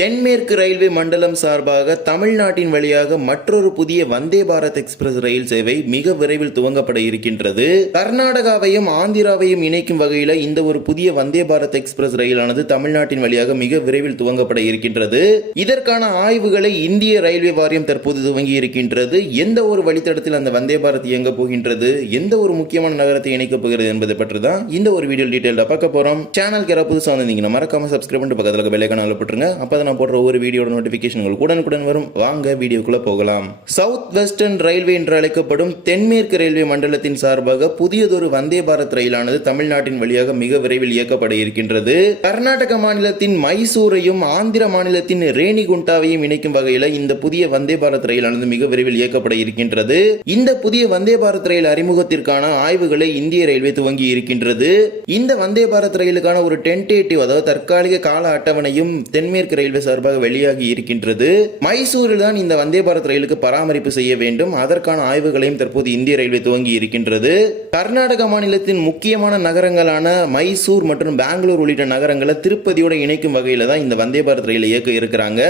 தென்மேற்கு ரயில்வே மண்டலம் சார்பாக தமிழ்நாட்டின் வழியாக மற்றொரு புதிய வந்தே பாரத் எக்ஸ்பிரஸ் ரயில் சேவை மிக விரைவில் துவங்கப்பட இருக்கின்றது. கர்நாடகாவையும் ஆந்திராவையும் இணைக்கும் வகையில் இந்த ஒரு புதிய வந்தே பாரத் எக்ஸ்பிரஸ் ரயிலானது தமிழ்நாட்டின் வழியாக மிக விரைவில் துவங்கப்பட இருக்கின்றது. இதற்கான ஆய்வுகளை இந்திய ரயில்வே வாரியம் தற்போது துவங்கி இருக்கின்றது. எந்த ஒரு வழித்தடத்தில் அந்த வந்தே பாரத் இயங்க போகின்றது? எந்த ஒரு முக்கியமான நகரத்தை இணைக்கப் போகிறது என்பதை பற்றி தான் இந்த ஒரு வீடியோ டீட்டெயிலாக பார்க்க போறோம். சேனலுக்கு யாராவது புதுசாக வந்திருந்தீங்கன்னா மறக்காம சப்ஸ்கிரைப் பண்ணிட்டு பக்கத்தில் பெல்லைக்கான போட்டுருங்க. அப்போ நான் போடுற ஒவ்வொரு வீடியோட நோட்டிஃபிகேஷன் உங்களுக்கு உடனுக்குடன் வரும். வாங்க வீடியோக்குள்ளே போகலாம். சவுத் வெஸ்டர்ன் ரயில்வே என்று அழைக்கப்படும் தென்மேற்கு ரயில்வே மண்டலத்தின் சார்பாக புதியதொரு வந்தே பாரத் ரயிலானது தமிழ்நாட்டின் வழியாக மிக விரைவில் இயக்கப்பட இருக்கின்றது. கர்நாடக மாநிலத்தின் மைசூரையும் ஆந்திர மாநிலத்தின் ரேணிகுண்டாவையும் இணைக்கும் வகையில் இந்த புதிய வந்தே பாரத் ரயிலானது மிக விரைவில் இயக்கப்பட இருக்கின்றது. இந்த புதிய வந்தே பாரத் ரயில் அறிமுகத்திற்கான ஆய்வுகளை இந்திய ரயில்வே துவங்கி இருக்கின்றது. இந்த வந்தே பாரத் ரயிலுக்கான ஒரு டென்டேட்டிவ் அதாவது தற்காலிக கால அட்டவணையும் தென்மேற்கு ரயில்வே சார்பாக வெளியாகி இருக்கின்றது. மைசூரில் தான் இந்த வந்தே பாரத் ரயிலுக்கு பராமரிப்பு செய்ய வேண்டும். அதற்கான ஆய்வுகளையும் தற்போது இந்திய ரயில்வே துவங்கி இருக்கின்றது. கர்நாடக மாநிலத்தின் முக்கியமான நகரங்களான மைசூர் மற்றும் பெங்களூர் உள்ளிட்ட நகரங்களை திருப்பதியோட இணைக்கும் வகையில தான் இந்த வந்தே பாரத் ரயில் இயக்க இருக்கிறாங்க.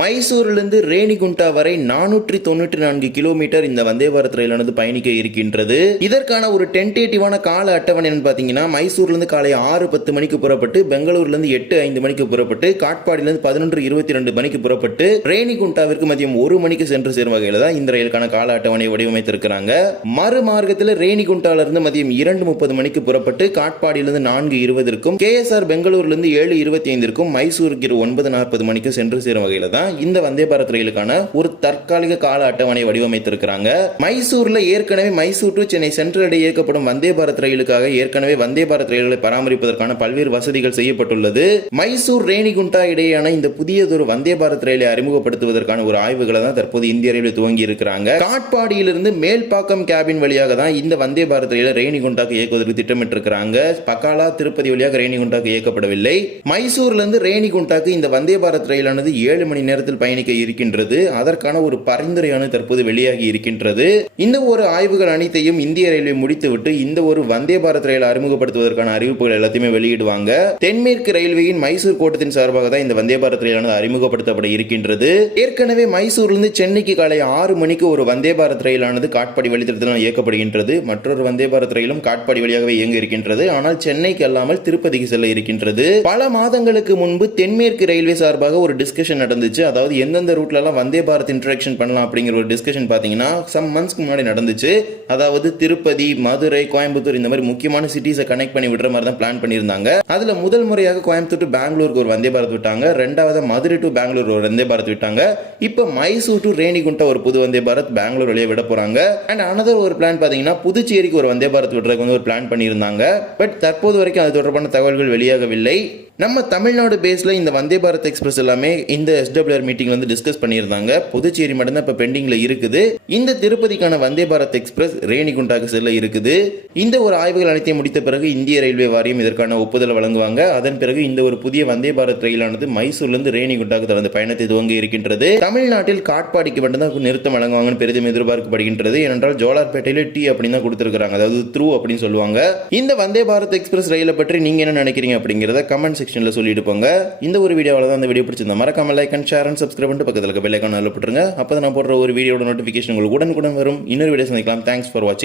மைசூரிலிருந்து ரேணிகுண்டா வரை நானூற்றி தொண்ணூற்றி நான்கு கிலோமீட்டர் இந்த வந்தே பாரத் ரயிலானது பயணிக்க இருக்கின்றது. இதற்கான ஒரு டென்டேட்டிவான கால அட்டவணை பாத்தீங்கன்னா பார்த்தீங்கன்னா மைசூர்லேருந்து காலை ஆறு பத்து மணிக்கு புறப்பட்டு பெங்களூர்லேருந்து எட்டு ஐந்து மணிக்கு புறப்பட்டு காட்பாடியிலிருந்து பதினொன்று பதினொன்று இருபத்தி ரெண்டு மணிக்கு புறப்பட்டு ரேணிகுண்டாவிற்கு மதியம் ஒரு மணிக்கு சென்று சேரும் வகையில் தான் இந்த ரயிலுக்கான கால அட்டவணை வடிவமைத்திருக்கிறாங்க. மறு மார்க்கத்தில் ரேணிகுண்டால இருந்து மதியம் இரண்டு முப்பது மணிக்கு புறப்பட்டு காட்பாடியிலிருந்து நான்கு இருபதற்கும் கே எஸ் ஆர் பெங்களூர்லேருந்து ஏழு இருபத்தி ஐந்திற்கும் மைசூருக்கு இரு ஒன்பது நாற்பது மணிக்கு சென்று சேரும் வகையில் தான் இந்த வந்தே பாரத் ரயிலுக்கான ஒரு தற்காலிக கால அட்டவணை வடிவமைத்திருக்கிறாங்க. மைசூர்ல ஏற்கனவே மைசூர் டு சென்னை சென்ட்ரல் இடையே இயக்கப்படும் வந்தே பாரத் ரயிலுக்காக ஏற்கனவே வந்தே பாரத் ரயில்களை பராமரிப்பதற்கான பல்வேறு வசதிகள் செய்யப்பட்டுள்ளது. மைசூர் ரேணிகுண்டா இடையேயான இந்த புதியதொரு வந்தே பாரத் ரயிலை அறிமுகப்படுத்துவதற்கான ஒரு ஆய்வுகளை தான் தற்போது இந்திய ரயில்வே துவங்கி இருக்கிறாங்க. காட்பாடியிலிருந்து மேல்பாக்கம் கேபின் வழியாக தான் இந்த வந்தே பாரத் ரயிலை ரேணிகுண்டாக்கு இயக்குவதற்கு திட்டமிட்டிருக்கிறாங்க. பக்காலா திருப்பதி வழியாக ரேணிகுண்டாக்கு இயக்கப்படவில்லை. மைசூர்லேருந்து ரேணிகுண்டாக்கு இந்த வந்தே பாரத் ரயிலானது ஏழு மணி நேரத்தில் பயணிக்க இருக்கின்றது. அதற்கான ஒரு பரிந்துரையானது தற்போது வெளியாகி இருக்கின்றது. இந்த ஒரு ஆய்வுகள் அனைத்தையும் இந்திய ரயில்வே முடித்துவிட்டு இந்த ஒரு வந்தே பாரத் ரயில் அறிமுகப்படுத்துவதற்கான அறிவிப்புகள் எல்லாத்தையுமே வெளியிடுவாங்க. தென்மேற்கு ரயில்வேயின் மைசூர் கோட்டத்தின் சார்பாக தான் இந்த வந்தே பாரத் ரயிலானது அறிமுகப்படுத்தப்பட இருக்கின்றது. ஏற்கனவே மைசூரிலிருந்து சென்னைக்கு காலை ஆறு மணிக்கு ஒரு வந்தே பாரத் ரயிலானது காட்பாடி வழித்தடத்தில் இயக்கப்படுகின்றது மற்றொரு வந்தே பாரத் ரயிலும் காட்பாடி வழியாகவே இயங்க இருக்கின்றது. ஆனால் சென்னைக்கு அல்லாமல் திருப்பதிக்கு செல்ல இருக்கின்றது. பல மாதங்களுக்கு முன்பு தென்மேற்கு ரயில்வே சார்பாக ஒரு டிஸ்கஷன் நடந்துச்சு. அதாவது எந்தெந்த ரூட்ல எல்லாம் வந்தே பாரத் இன்ட்ராக்ஷன் பண்ணலாம் அப்படிங்கிற ஒரு டிஸ்கஷன் பாத்தீங்கன்னா சம் மந்த்ஸ்க்கு முன்னாடி நடந்துச்சு. அதாவது திருப்பதி மதுரை கோயம்புத்தூர் இந்த மாதிரி முக்கியமான சிட்டிஸை கனெக்ட் பண்ணி விடுற மாதிரி தான் பிளான் பண்ணியிருந்தாங்க. அதுல முதல் முறையாக கோயம்புத்தூர் டு பெங்களூருக்கு ஒரு வந்தே பாரத் விட்டாங்க. ரெண்டாவது மதுரை டு பெங்களூர் ஒரு வந்தே பாரத் விட்டாங்க. இப்போ மைசூர் டு ரேணிகுண்டா ஒரு புது வந்தே பாரத் பெங்களூர் வழியாக விட போறாங்க. அண்ட் அனதர் ஒரு பிளான் பாத்தீங்கன்னா புதுச்சேரிக்கு ஒரு வந்தே பாரத் விடுறதுக்கு வந்து ஒரு பிளான் பண்ணியிருந்தாங்க. பட் தற்போது வரைக்கும் அது தொடர்பான தகவல்கள் வெளியாகவில்லை. நம்ம தமிழ்நாடு பேஸில் இந்த வந்தே பாரத் எக்ஸ்பிரஸ் எல்லாமே இந்த எஸ்டபிள்யூஆர் மீட்டிங் வந்து டிஸ்கஸ் பண்ணியிருந்தாங்க. புதுச்சேரி மட்டும்தான் இப்போ பெண்டிங்கில் இருக்குது. இந்த திருப்பதிக்கான வந்தே பாரத் எக்ஸ்பிரஸ் ரேணிகுண்டாக்கு செல்ல இருக்குது. இந்த ஒரு ஆய்வுகள் அனைத்தையும் முடித்த பிறகு இந்திய ரயில்வே வாரியம் இதற்கான ஒப்புதல் வழங்குவாங்க. அதன் பிறகு இந்த ஒரு புதிய வந்தே பாரத் ரயிலானது மைசூர்லேருந்து ரேணிகுண்டாக்கு தனது பயணத்தை துவங்கி இருக்கின்றது. தமிழ்நாட்டில் காட்பாடிக்கு மட்டும்தான் நிறுத்தம் வழங்குவாங்கன்னு பெரிதும் எதிர்பார்க்கப்படுகின்றது. ஏனென்றால் ஜோலார்பேட்டையில் டி அப்படின்னு தான் கொடுத்துருக்காங்க அதாவது த்ரூ அப்படின்னு சொல்லுவாங்க. இந்த வந்தே பாரத் எக்ஸ்பிரஸ் ரயிலை பற்றி நீங்கள் என்ன நினைக்கிறீங்க அப்படிங்கிறத கமெண்ட்ஸ் செக்ஷனில் சொல்லிட்டு போங்க இந்த ஒரு வீடியோவில் தான் அந்த வீடியோ பிடிச்சிருந்தா மறக்காம like and share and subscribe பண்ணிட்டு பக்கத்தில் இருக்க பெல் போட்டுருங்க. அப்போ நான் போடுற ஒரு வீடியோட நோட்டிஃபிகேஷன் உங்களுக்கு உடனுக்குடன் வரும். இன்னொரு வீடியோ சந்திக்கலாம். தேங்க்ஸ் ஃபார் வாட்சிங்